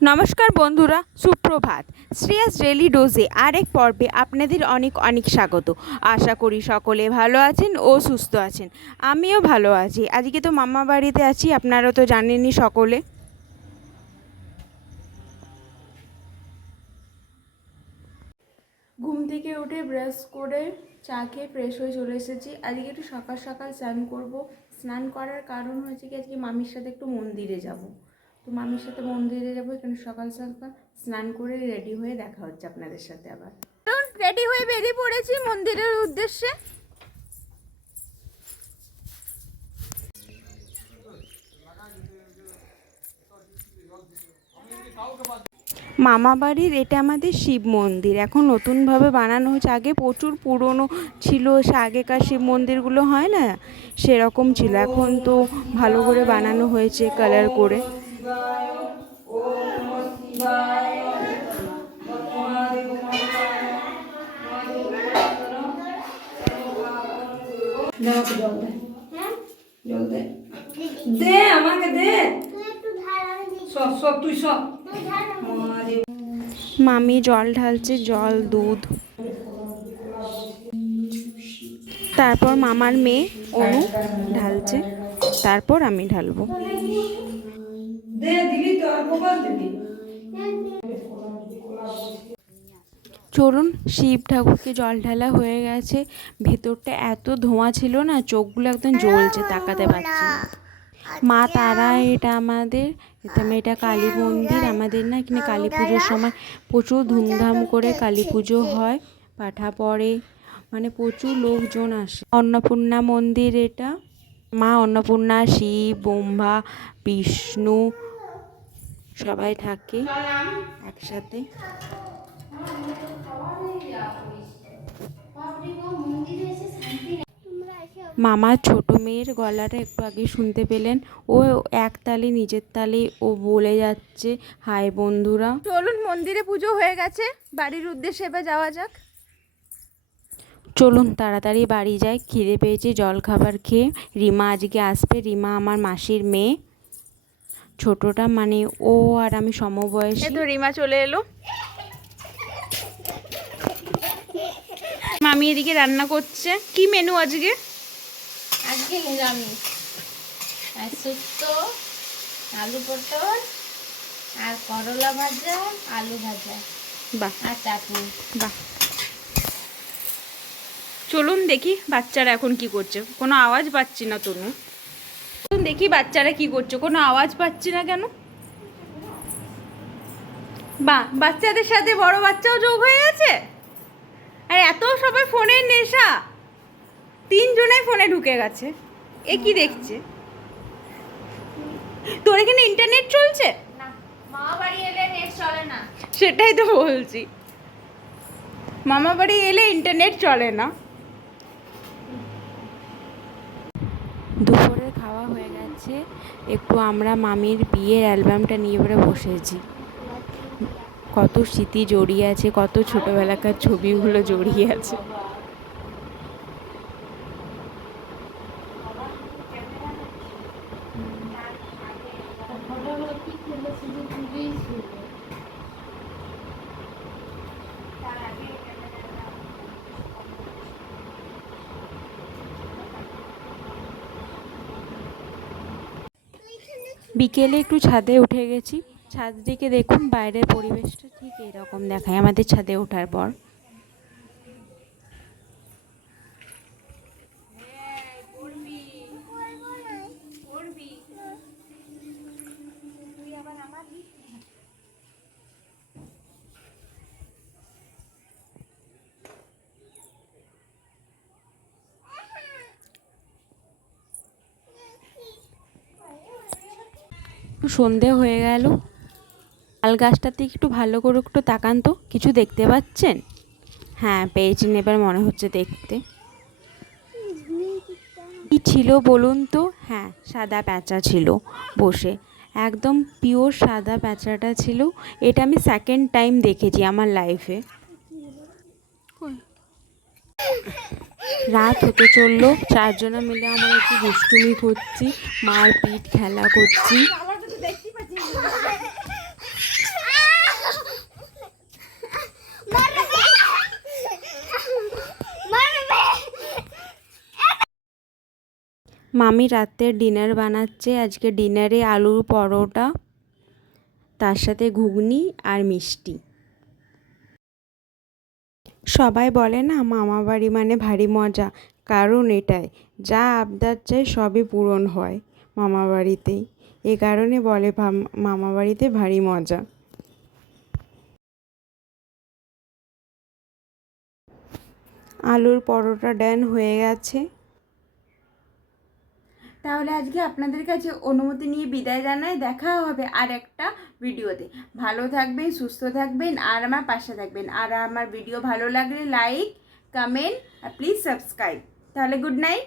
নমস্কার বন্ধুরা, সুপ্রভাত। শ্রেয়াস ডেইলি ডোজে আরেক পর্বে আপনাদের অনেক অনেক স্বাগত। আশা করি সকলে ভালো আছেন ও সুস্থ আছেন। আমিও ভালো আছি। আজকে তো মামা বাড়িতে আছি, আপনারা তো জানেনই সকলে। ঘুম থেকে উঠে ব্রাশ করে চা খেয়ে ফ্রেশ হয়ে চলে এসেছি। আজকে একটু সকাল সকাল স্নান করব। স্নান করার কারণ হচ্ছে কি, আজকে মামির সাথে একটু মন্দিরে যাব। তো মামির সাথে মন্দিরে যাবো, এখানে সকাল সকাল স্নান করে রেডি হয়ে দেখা হচ্ছে আপনাদের সাথে। আবার রেডি হয়ে বেরিয়ে পড়েছি মন্দিরের উদ্দেশ্যে। মামা বাড়ির এটা আমাদের শিব মন্দির, এখন নতুনভাবে বানানো হচ্ছে। আগে প্রচুর পুরনো ছিল, সে আগেকার শিব মন্দিরগুলো হয় না, সেরকম ছিল। এখন তো ভালো করে বানানো হয়েছে, কালার করে। দে আমাকে দে, সব সব তুই সব। মামি জল ঢালছে, জল দুধ। তারপর মামার মেয়ে অনু ঢালছে, তারপর আমি ঢালবো। দে দিবি তো, আর কবার দিবি? চলুন, শিব ঠাকুরকে জল ঢালা হয়ে গেছে। ভেতরটা এত ধোঁয়া ছিল না, চোখগুলো একদম জ্বলছে, তাকাতে পারছি না। মা তারা এটা আমাদের, এটা কালী মন্দির আমাদের না। এখানে কালী পুজোর সময় প্রচুর ধুমধাম করে কালী পুজো হয়, পাঠা পড়ে, মানে প্রচুর লোকজন আসে। অন্নপূর্ণা মন্দির এটা। মা অন্নপূর্ণা, শিব, ব্রহ্মা, বিষ্ণু সবাই থাকে একসাথে। মামার ছোট মেয়ের গলাটা একটু আগে শুনতে পেলেন। ও এক তালে নিজের তালে ও বলে যাচ্ছে, হাই বন্ধুরা। চলুন, মন্দিরে পুজো হয়ে গেছে, বাড়ির উদ্দেশ্যে এবার যাওয়া যাক। চলুন তাড়াতাড়ি বাড়ি যাই, খিদে পেয়েছে। জল খাবার খেয়ে রিমা আজকে আসবে। রিমা আমার মাসির মেয়ে, ছোটটা, মানে ও আর আমি সমবয়সী। তো রিমা চলে এলো। মামি এদিকে রান্না করছে। কি মেনু আজকে? আজকে নিরামিষ, আর শুক্তো, আলু পটল, আর করলা ভাজা, আলু ভাজা, বাহ, আর চাটনি। বাহ। চলুন দেখি বাচ্চারা এখন কি করছে। কোনো আওয়াজ পাচ্ছি না তনু। চলুন দেখি বাচ্চারা কি করছে, কোনো আওয়াজ পাচ্ছি না কেন। বাহ, বাচ্চাদের সাথে বড় বাচ্চাও যোগ হয়ে গেছে। আর এত সবাই ফোনের নেশা, 3 জনে ফোনে ঢুকে গেছে। এ কি দেখছে? তোর এখানে ইন্টারনেট চলছে? না, মামা বাড়ি এলে নেট চলে না। সেটাই তো বলছি, মামা বাড়ি এলে ইন্টারনেট চলে না। দুপুরের খাওয়া হয়ে গেছে, একটু আমরা মামির বিয়ের অ্যালবামটা নিয়ে এবারে বসেছি। কত স্মৃতি জড়িয়ে আছে, কত ছোটোবেলাকার ছবিগুলো জড়িয়ে আছে। বিকেলে একটু ছাদে উঠে গেছি। ছাদ থেকে দেখুন বাইরের পরিবেশটা ঠিক এরকম দেখায় আমাদের ছাদে ওঠার পর। সন্ধে হয়ে গেল। তাল গাছটাতে একটু ভালো করে একটু তাকান তো, কিছু দেখতে পাচ্ছেন? হ্যাঁ পেয়েছেন, এবার মনে হচ্ছে দেখতে। কি ছিল বলুন তো? হ্যাঁ, সাদা প্যাঁচা ছিল বসে, একদম পিওর সাদা প্যাঁচাটা ছিল। এটা আমি সেকেন্ড টাইম দেখেছি আমার লাইফে। রাত হতে চললো, 4 জনা মিলে আমরা একটু দুষ্টুমি করছি, মারপিট খেলা করছি। মামি রাতের ডিনার বানাচ্ছে। আজকে ডিনারে আলুর পরোটা, তার সাথে ঘুগনি আর মিষ্টি। সবাই বলে না মামাবাড়ি মানে ভারী মজা, কারণ এটাই, যা আবদার চাই সবই পূরণ হয় মামাবাড়িতেই। এ কারণে বলে মামাবাড়িতে ভারী মজা। আলুর পরোটা ডান হয়ে গেছে। তাহলে আজকে আপনাদের কাছে অনুমতি নিয়ে বিদায় জানাই। দেখা হবে আর একটা ভিডিওতে। ভালো থাকবেন, সুস্থ থাকবেন আর আমার পাশে থাকবেন। আর আমার ভিডিও ভালো লাগলে লাইক, কমেন্ট আর প্লিজ সাবস্ক্রাইব। তাহলে গুড নাইট।